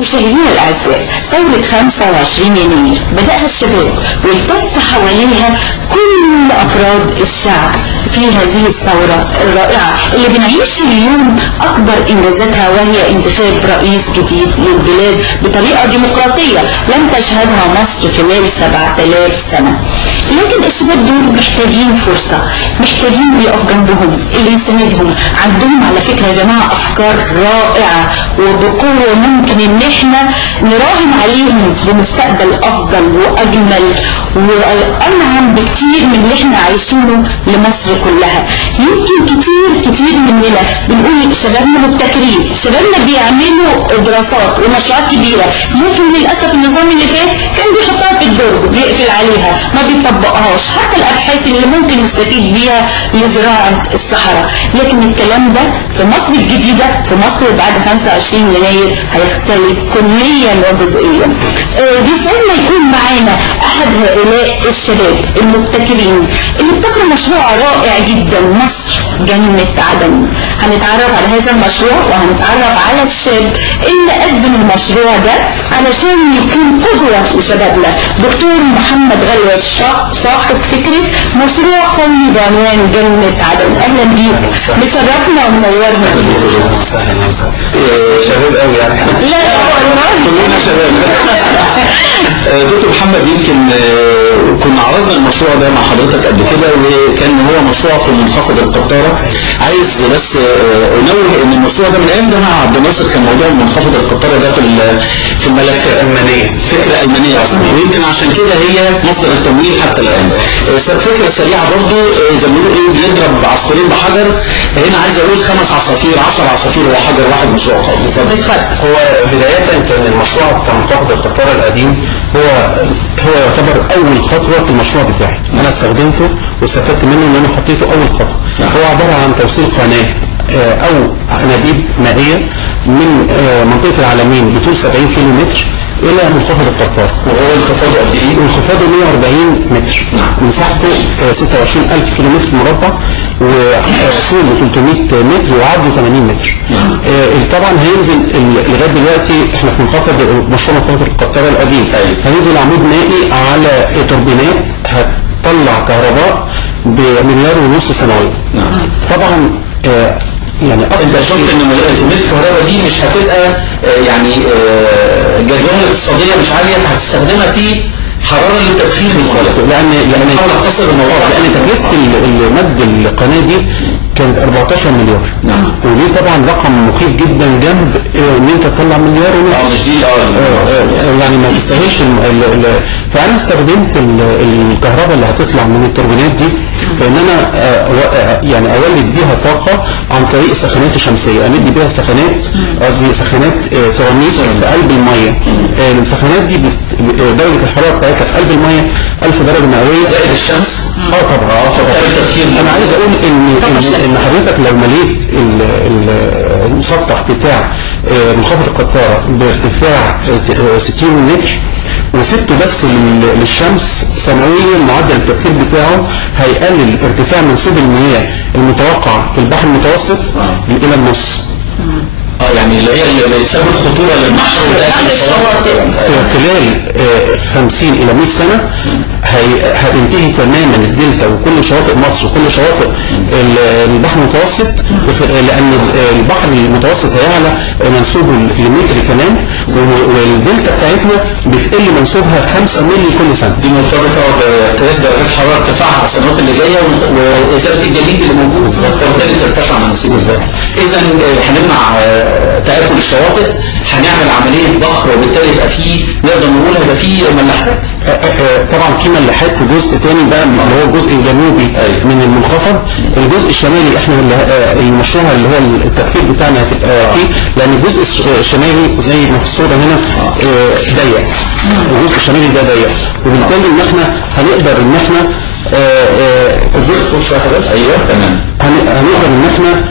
مشاهدينا الأعزاء، ثورة 25 يناير بدأها الشباب والتف حواليها كل أفراد الشعب في هذه الثورة الرائعة اللي بنعيش اليوم أكبر إنجازاتها، وهي انتخاب رئيس جديد للبلاد بطريقة ديمقراطية لم تشهدها مصر خلال 7000 سنة. لكن الشباب دول محتاجين فرصة، محتاجين يقف جنبهم اللي يساندهم. عندهم على فكرة يا جماعة أفكار رائعة وبقوة ممكن إن احنا نراهن عليهم بمستقبل أفضل وأجمل وأنعم بكتير من اللي احنا عايشينه لمصر كلها. يمكن كتير مننا بنقول شبابنا مبتكرين، شبابنا بيعملوا دراسات ومشروعات كبيرة، لكن للأسف النظام اللي فات كان بيحطها في الدرج بيقفل عليها ما بيطبقهاش، حتى الأبحاث اللي ممكن نستفيد بيها لزراعة الصحراء. لكن الكلام ده في مصر الجديدة، في مصر بعد 25 يناير هيختلف كليا وجزئيا. بيسعدنا يكون معانا أحد هؤلاء الشباب المبتكرين اللي ابتكروا مشروع رائع جدا، مصر جنة عدن. هنتعرف على هذا المشروع وهنتعرف على الشاب اللي قدم المشروع ده علشان يكون قدوة لشبابنا. دكتور محمد غلوة، صاحب فكرة مشروع قومي بعنوان جنة عدن. أهلا بيك، مشرفنا ومنورنا. شباب قوي يعني. لا والله كلنا شباب. دكتور محمد، يمكن كنا عرضنا المشروع ده مع حضرتك قبل كده، وكان هو مشروع في منخفض القطارة. عايز بس انوه ان المشروع ده من ايام جماعة عبد الناصر كان موضوع منخفض القطارة ده في الملفات الألمانية، فكرة ألمانية أصلا، ويمكن عشان كده هي مصدر التمويل حتى الآن. فكرة سريعة برضه زي ما بيقولوا ايه، بيضرب عصفورين بحجر. هنا عايز اقول 5 عصافير 10 عصافير وحجر واحد، مشروع قوي. هو بداية كان المشروع بتاع منخفض القطارة القديم هو يعتبر أول خطوة في المشروع بتاعي. أنا استخدمته واستفدت منه إن أنا حطيته أول خطوة. هو عبارة عن توصيل قناة أو أنابيب مائية من منطقة العلمين بطول 70 كيلو متر إلى منخفض القطارة. وهو انخفاضه قد إيه؟ انخفاضه 140 متر. مساحته 26,000 كيلو متر مربع، وطوله 300 متر وعرضه 80 متر. طبعا هينزل لغايه دلوقتي احنا في مشروع منخفض القطارة القديم. هينزل عمود مائي على توربينات هتطلع كهرباء ب1.5 مليار سنويا. طبعا يعني انت شفت ان كميه الكهرباء دي مش هتبقى يعني جدولة اقتصاديه مش عاليه، فهتستخدمها في حراره للتبخير بالظبط. لان حاول اختصر الموضوع، لان تكلفه مد القناه دي كانت 14 مليار. ودي طبعا رقم مخيف جدا جنب ان انت تطلع 1.5 مليار. مش دي يعني ما تستاهلش. فانا استخدمت الكهرباء اللي هتطلع من التوربينات دي فان انا يعني اولد بيها طاقه عن طريق السخانات الشمسيه، امد بيها سخانات سخانات سيراميك في قلب الميه. السخانات دي درجه الحراره بتاعتها في قلب الميه 1000 درجه مئويه زائد الشمس. طبعا. انا عايز اقول ان حضرتك لو مليت المسطح بتاع منخفض القطارة بارتفاع 60 متر وسبته بس للشمس سنويا، معدل التبخير بتاعه هيقلل ارتفاع منسوب المياه المتوقع في البحر المتوسط الى النص. يعني اللي هي اللي بتسبب خطوره للبحر الشواطئ خلال 50 الى 100 سنه هتنتهي تماما الدلتا وكل شواطئ مصر وكل شواطئ البحر المتوسط، لان البحر المتوسط هيعلى منسوبه لمتر كمان، والدلتا بتاعتنا بتقل منسوبها 5 مللي كل سنه. دي مرتبطه بقياس درجات حراره ارتفاعها السنوات اللي جايه واذابه الجليد اللي موجود، وبالتالي ترتفع مناسيب. اذا هنمنع تآكل الشواطئ، هنعمل عمليه بخر، وبالتالي يبقى فيه نقدر نقول هيبقى فيه ملاحات. طبعا في ملاحات في جزء ثاني بقى اللي هو الجزء الجنوبي من المنخفض. الجزء الشمالي احنا المشروع اللي هو التبخير بتاعنا فيه، لان الجزء الشمالي زي ما في الصوره هنا ضيق، الجزء الشمالي ده ضيق، وبالتالي ان احنا هنقدر ان احنا ايوه تمام، هنقدر ان احنا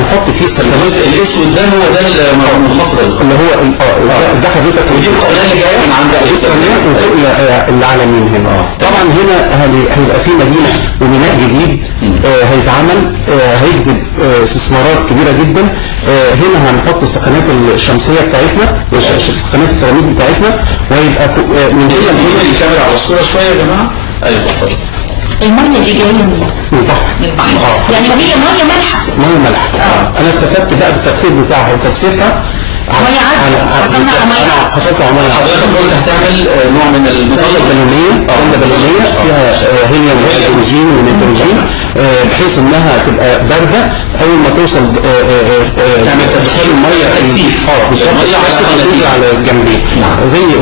نحط فيه استخدامات. الجزء الاسود ده هو ده المنخفض اللي هو ده حضرتك ودي القناه اللي جايه من عند العالمين هنا. طبعا هنا هيبقى في مدينه وميناء جديد هيتعمل، هيجذب استثمارات كبيره جدا. هنا هنحط السخانات الشمسيه بتاعتنا، سخانات السيراميك بتاعتنا، وهيبقى من هنا الكاميرا على الصوره شويه يا جماعه. ايوه اتفضل. الميه دي جايه من البحر. يعني هي ميه مالحه. ميه مالحه. انا استفدت بقى بالتركيب بتاعها وتكثيفها. ميه عذبه، حصلنا على ميه عذبه. حصلت على ميه. حضرتك قلت هتعمل نوع من المظله البالونيه، بالونيه فيها هيليوم وهيدروجين ونيتروجين، بحيث انها تبقى بارده. اول ما توصل تعمل تدخل الميه تكثيف بالظبط على الجنبين،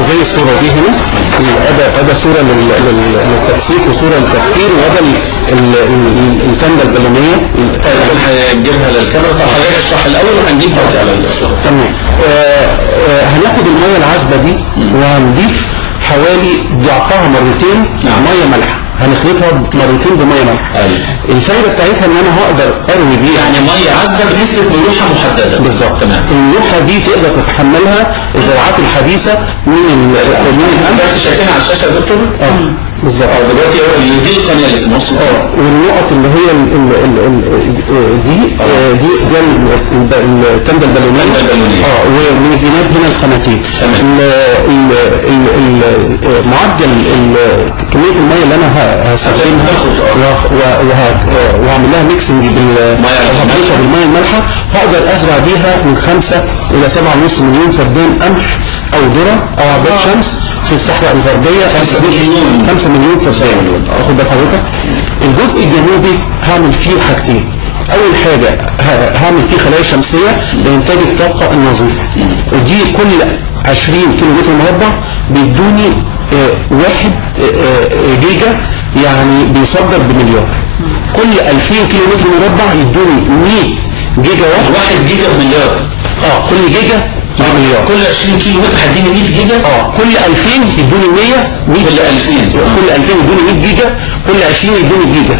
زي الصوره دي هنا. ده صوره للتكثيف وصوره للتفكير، وده الكنده البالونيه. هنجيبها للكاميرا. حضرتك اشرح الاول وهنجيب دلوقتي على الصوره. تمام. هناخد الميه العذبه دي وهنضيف حوالي ضعفها مرتين ميه مالحه، هنخلطها مرتين بميه مالحه. الفايده بتاعتها ان انا هقدر اروي بيها يعني ميه عذبه بنسبه ملوحه محدده. بالظبط. تمام. الملوحه دي تقدر تتحملها الزراعات الحديثه من دلوقتي شايفينها على الشاشه يا دكتور. بالظبط. دلوقتي دي القناه اللي في النص. والنقط اللي هي دي الكنده البالونيه. ومن الجناب هنا القناتين. معدل كميه الميه اللي انا هستخدمها وهعمل لها ميكسنج بالميه المالحه، هقدر ازرع بيها من 5 إلى 7.5 مليون فدان قمح او ذره او عباد شمس في الصحراء الغربيه. 5 مليون فدان. واخد بال حضرتك؟ الجزء الجنوبي هعمل فيه حاجتين. اول حاجه هعمل فيه خلايا شمسيه لانتاج الطاقه النظيفه، ودي كل 20 كيلو متر مربع بيدوني 1 جيجا، يعني بيصدر بمليار. كل 2000 كيلو متر مربع يدوني 100 جيجا وات. 1 جيجا بمليار. كل جيجا بمليار. كل 20 كيلو متر هيديني 100 جيجا. كل 2000 يدوني 100. كل 2000 كل 2000 يدوني 100 جيجا. كل 20 يدوني جيجا.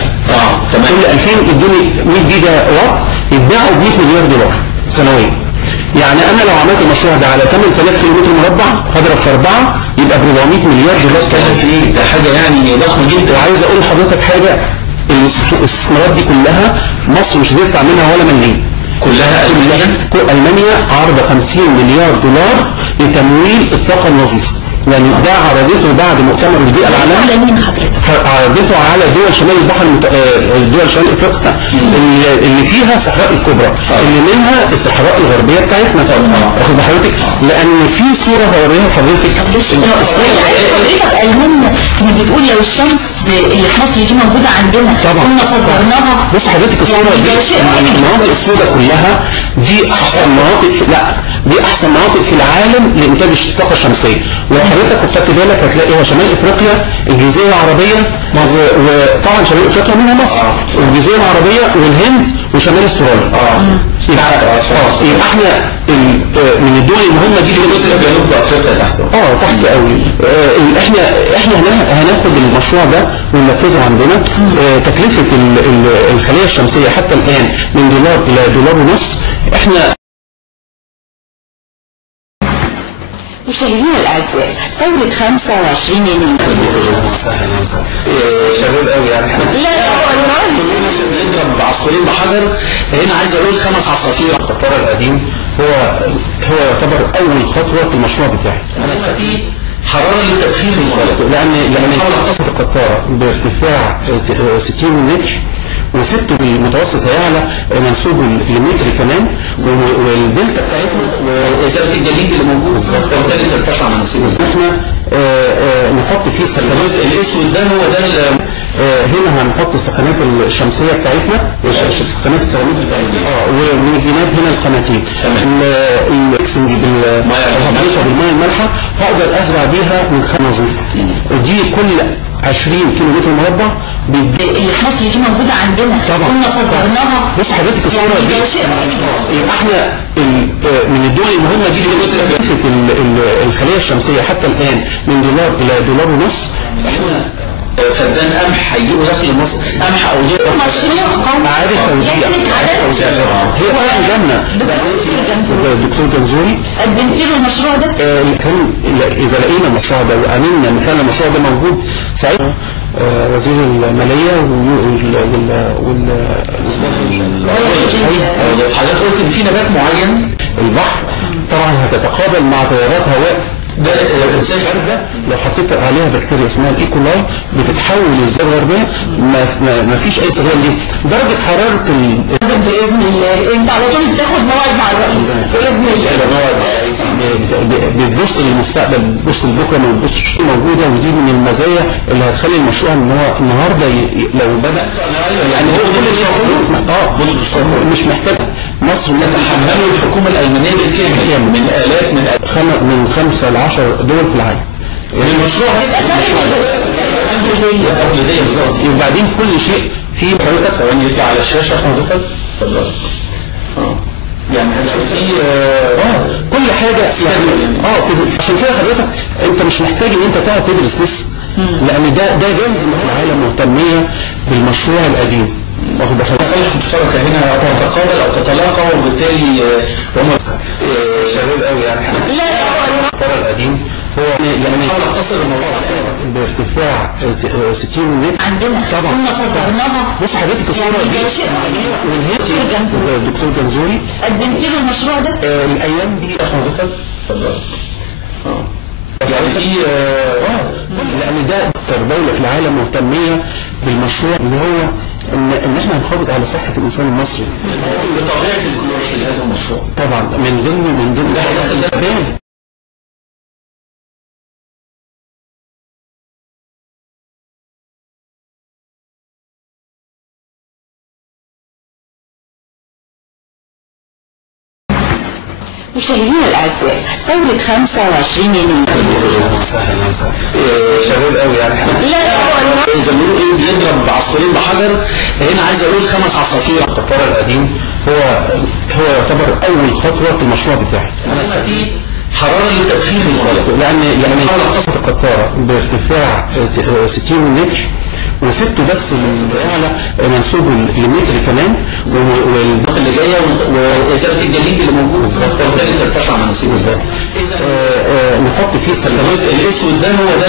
تمام. كل 2000 يدوني 100 جيجا وات، يتباعوا ب 100 مليار دولار سنويا. يعني انا لو عملت المشروع ده على 8000 كيلو متر مربع هضرب في 4 يبقى ب 400 مليار دولار سنويا. ده حاجه يعني ضخمه جدا. وعايز اقول لحضرتك حاجه، الاستثمارات دي كلها مصر مش هتدفع منها ولا مليم. كلها ألمانيا عارضة 50 مليار دولار لتمويل الطاقة النظيفة. يعني ده عرضته بعد مؤتمر البيئة العالمي، عرضته على دول شمال البحر، دول شمال افريقيا اللي فيها الصحراء الكبرى، اللي منها الصحراء الغربية بتاعتنا. واخد بحضرتك؟ لأن في صورة هوريها لحضرتك. حضرتك ألمانيا كانت بتقول لو الشمس اللي في مصر دي موجودة عندنا كنا صدرناها. بص حضرتك الصورة دي، المناطق السوداء كلها دي أحسن مناطق، دي أحسن مناطق في العالم لإنتاج الطاقة الشمسية. حضرتك خدت بالك هتلاقي هو شمال افريقيا، الجزيره العربيه، وطبعا شمال افريقيا منها مصر، الجزيره العربيه والهند وشمال استراليا. يبقى احنا من الدول المهمه دي جزء جنوب افريقيا تحت. تحت قوي. احنا هناخد المشروع ده وننفذه عندنا. تكلفه الخليه الشمسيه حتى الان من $1 إلى $1.50. احنا مشاهدينا الاعزاء، ثورة 25 يناير. شباب قوي يعني. لا والله. نضرب بعصفورين بحجر. هنا عايز اقول 5 عصافير. القطار القديم هو يعتبر اول خطوه في المشروع بتاعي. انا استفيد حراره للتبخير بالظبط، لان قصه القطاره بارتفاع 60 متر، وسبته بالمتوسط هيعلى منسوبه لمتر كمان، والدلتا بتاعتنا وإزالة الجليد اللي موجود بالظبط، وبالتالي ترتفع منسوبه. احنا نحط فيه الجزء الاسود ده هو ده هنا هنحط السخانات الشمسيه بتاعتنا، السخانات السيراميك بتاعتنا، ومن الجناب هنا القناتين. الميكسنج بالميه المالحه هقدر ازرع بيها من خامه نظيفه. دي كل 20 كيلو متر مربع اللي في مصر دي موجوده عندنا كنا صدرناها. بص حضرتك الصوره دي، يبقى احنا من الدول المهمه دي الخليه الشمسيه حتى الان من $1 إلى $1.50. احنا فدان قمح هيجيبوا دخل لمصر، قمح او غيره. مشروع قومي اعاده توزيع. هي طبعا جامله. الدكتور جنزوري قدمت له المشروع ده. كان اذا لقينا المشروع ده وامنا ان فعلا المشروع ده موجود ساعتها وزير الماليه حضرتك قلت ان في نبات معين البحر طبعا هتتقابل مع تيارات هواء. ده الساخر ده لو حطيت عليها بكتيريا اسمها الايكولاي بتتحول للزيادة الغربية ما فيش اي استغلال ليه. درجة حرارة باذن الله انت على طول بتاخد موعد مع الرئيس باذن الله. بتبص للمستقبل، بتبص لبكره، ما بتبصش موجوده، ودي من المزايا اللي هتخلي المشروع ان هو النهارده لو بدا يعني هو كل اللي مش محتاج مصر تتحمله الحكومه الالمانيه بالكامل من الاف من 5 ل 10 دول في العالم. المشروع تقليديه بالظبط. وبعدين كل شيء في حضرتك ثواني يطلع على الشاشه حضرتك اتفضل. يعني هنشوف فيه كل حاجه يعني عشان كده حضرتك انت مش محتاج ان انت تقعد تدرس لسه، لان ده جايز ان العالم مهتميه بالمشروع القديم. واخد بالك مصالح مشتركه هنا تتقابل او تتلاقى، وبالتالي هم شباب قوي يعني. لا المشروع القديم هو يعني حاول اقتصر الموضوع بارتفاع 60 متر عندنا طبعا كنا صدرناها. بص حضرتك الصوره دي الدكتور جنزوري قدمت له المشروع ده. الايام دي حضرتك اتفضل. يعني في لان ده اكتر دوله في العالم مهتميه بالمشروع اللي هو ان احنا نحافظ على صحه الانسان المصري بطبيعه الكلور في هذا المشروع. طبعا من ضمن ده مشاهدينا الاعزاء، ثورة 25 يناير شباب قوي يعني. لا زي ما بيقولوا ايه بيضرب بعصفورين بحجر. هنا عايز اقول 5 عصافير. القطار القديم هو يعتبر اول خطوه في المشروع بتاعي. انا في حراره للتبخير بالظبط، لان القطاره بارتفاع 60 متر وسبته بس على منسوبه لمتر كمان والضغط اللي جايه وإزالة الجليد اللي موجود وبالتالي ترتفع مناسيبه ازاي. نحط فيه الجزء الاسود ده هو ده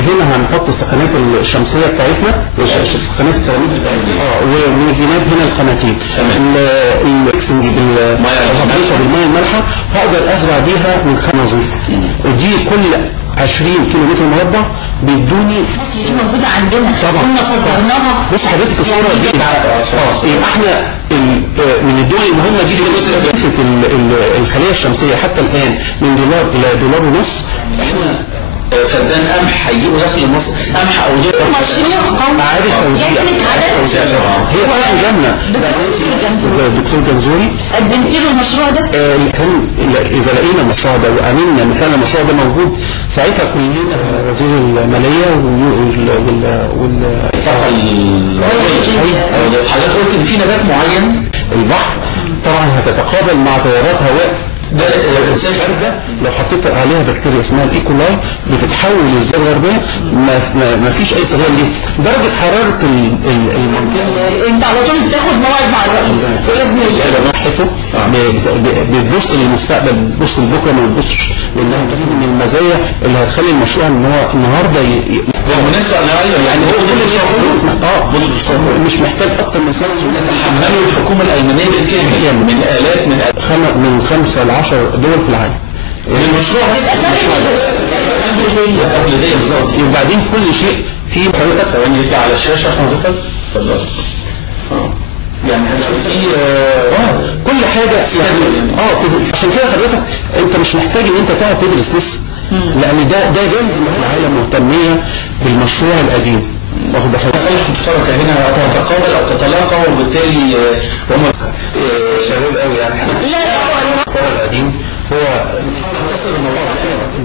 هنا هنحط السخانات الشمسيه بتاعتنا، سخانات السيراميك والجناب هنا القناتين. الاكسنج بالميه المالحه هقدر ازرع بيها من خامه نظيفه. دي كل 20 كيلو متر مربع بيدوني. مصر دي موجوده عندنا طبعا كنا صدرناها. بص حضرتك الصوره دي يبقى احنا من الدول المهمه دي الخليه الشمسيه حتى الان من $1 إلى $1.50. احنا فدان قمح هيجيبوا دخل لمصر، قمح او غيره. مشروع قومي اعاده توزيع. هي طبعا جامله. الدكتور جنزوري قدمت له المشروع ده. كان اذا لقينا المشروع ده وامنا ان فعلا المشروع ده موجود ساعتها كلنا وزير الماليه حضرتك قلت ان في نبات معين البحر طبعا هتتقابل مع تيارات هواء. ده الساخر ده لو حطيت عليها بكتيريا اسمها الايكولاي بتتحول للزيادة الغربية ما فيش اي استغلال ليه. درجة حرارة المنطقة انت على طول بتاخد موعد مع الرئيس باذن الله. بتبص للمستقبل، بتبص لبكره، ما بتبصش لانها دي من المزايا اللي هتخلي المشروع ان هو النهارده بالمناسبة يعني هو كل مش محتاج اكتر من مصر تتحمله الحكومة الالمانية بالكامل من 5 ل 10 دول في العالم. المشروع تقليديه بالظبط. وبعدين كل شيء في حضرتك ثواني يطلع على الشاشه حضرتك اتفضل. يعني هنشوف فيه كل حاجه يعني عشان كده حضرتك انت مش محتاج ان انت تقعد تدرس لسه، لان ده جايز ان العالم مهتميه بالمشروع القديم. واخد بالك مصالح مشتركه هنا تتقابل او تتلاقى، وبالتالي هم شباب قوي يعني. لا القطار القديم هو اقتصر الموضوع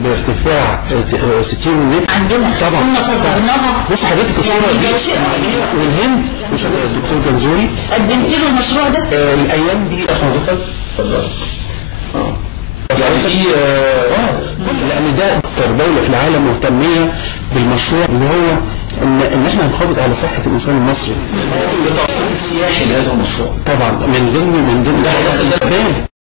بارتفاع 60 متر عندنا طبعا كنا صدرناها. بص حضرتك الصوره دي والهند الدكتور جنزوري قدمت له المشروع ده. الايام دي حضرتك اتفضل. يعني في لان ده اكتر دوله في العالم مهتميه بالمشروع اللي هو ان احنا نحافظ على صحه الانسان المصري. بالتوفيق السياحي لهذا المشروع طبعا من ضمن